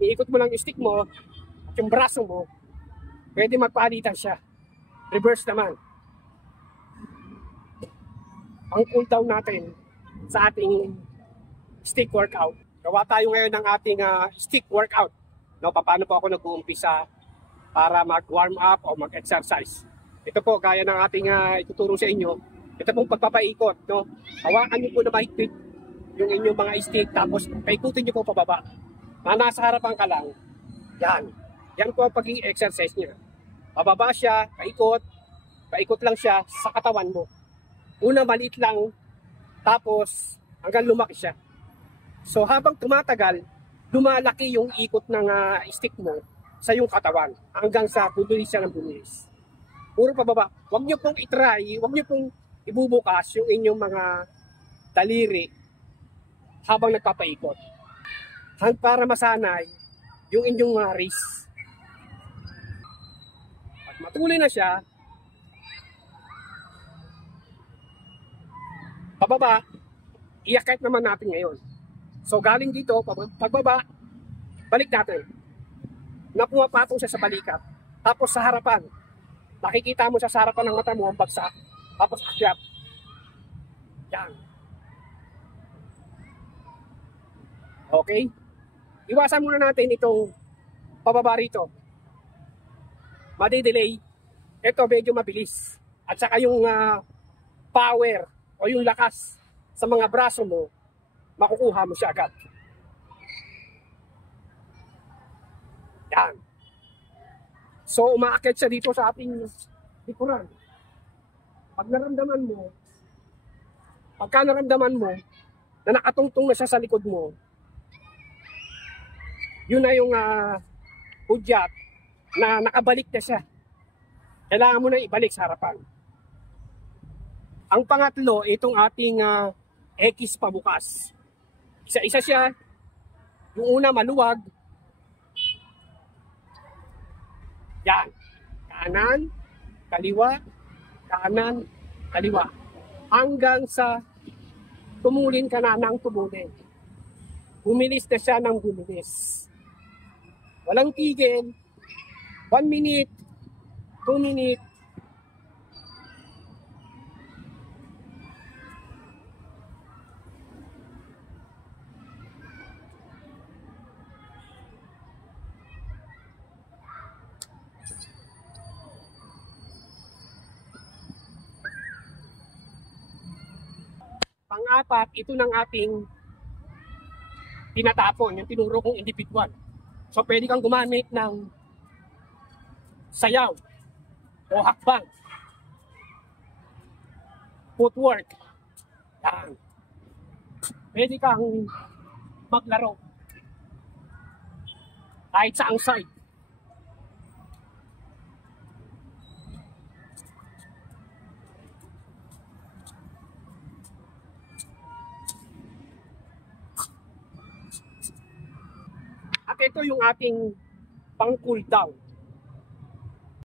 iikot mo lang yung stick mo at yung braso mo, pwede magpalitan siya. Reverse naman. Ang cool down natin sa ating stick workout. Gawa tayo ngayon ng ating stick workout. No, paano po ako nag-uumpisa para mag-warm up o mag-exercise. Ito po, gaya ng ating ituturo sa inyo. Ito pong pagpapaikot. No? Hawakan niyo po na mahigpit yung inyong mga stick, tapos paikutin niyo po pababa. Na nasa harapan ka lang. Yan. Yan po ang pagiging exercise niya. Pababa siya, paikot. Paikot lang siya sa katawan mo. Una maliit lang, tapos hanggang lumaki siya. So habang tumatagal, lumalaki yung ikot ng stick mo sa yung katawan hanggang sa bumilis siya ng bumilis. Puro pababa. Huwag nyo pong itry, huwag nyo pong ibubukas yung inyong mga daliri habang nagpapaikot. Para masanay yung inyong mga wrist. Pag matuloy na siya, pababa, iakit naman natin ngayon. So galing dito, pagbaba, balik natin. Na pumapatong siya sa balikat. Tapos sa harapan, nakikita mo siya sa harapan ng mata mo, ang bagsak. Tapos akyat. Yan. Okay? Iwasan muna natin itong pababa rito. Madi-delay. Ito medyo mabilis. At saka yung power o yung lakas sa mga braso mo, makukuha mo siya agad. Yan. So, umaakyat siya dito sa ating likuran. Pagka naramdaman mo na nakatungtong na siya sa likod mo, yun na yung hudyat na nakabalik na siya. Kailangan mo na ibalik sa harapan. Ang pangatlo, itong ating X pabukas. Isa-isa siya. Yung una maluwag. Yan. Kanan, kaliwa, kanan, kaliwa. Hanggang sa tumulin ka na ng tumulin. Bumilis na siya ng bumilis. Walang tigil. 1 minute, 2 minute. Pang-apat, ito ng ating tinatapon, yung tinuro kong individual. So pwede kang gumamit ng sayaw o hakbang, footwork. Yan. Pwede kang maglaro kahit saang side. At ito yung ating pang cool down.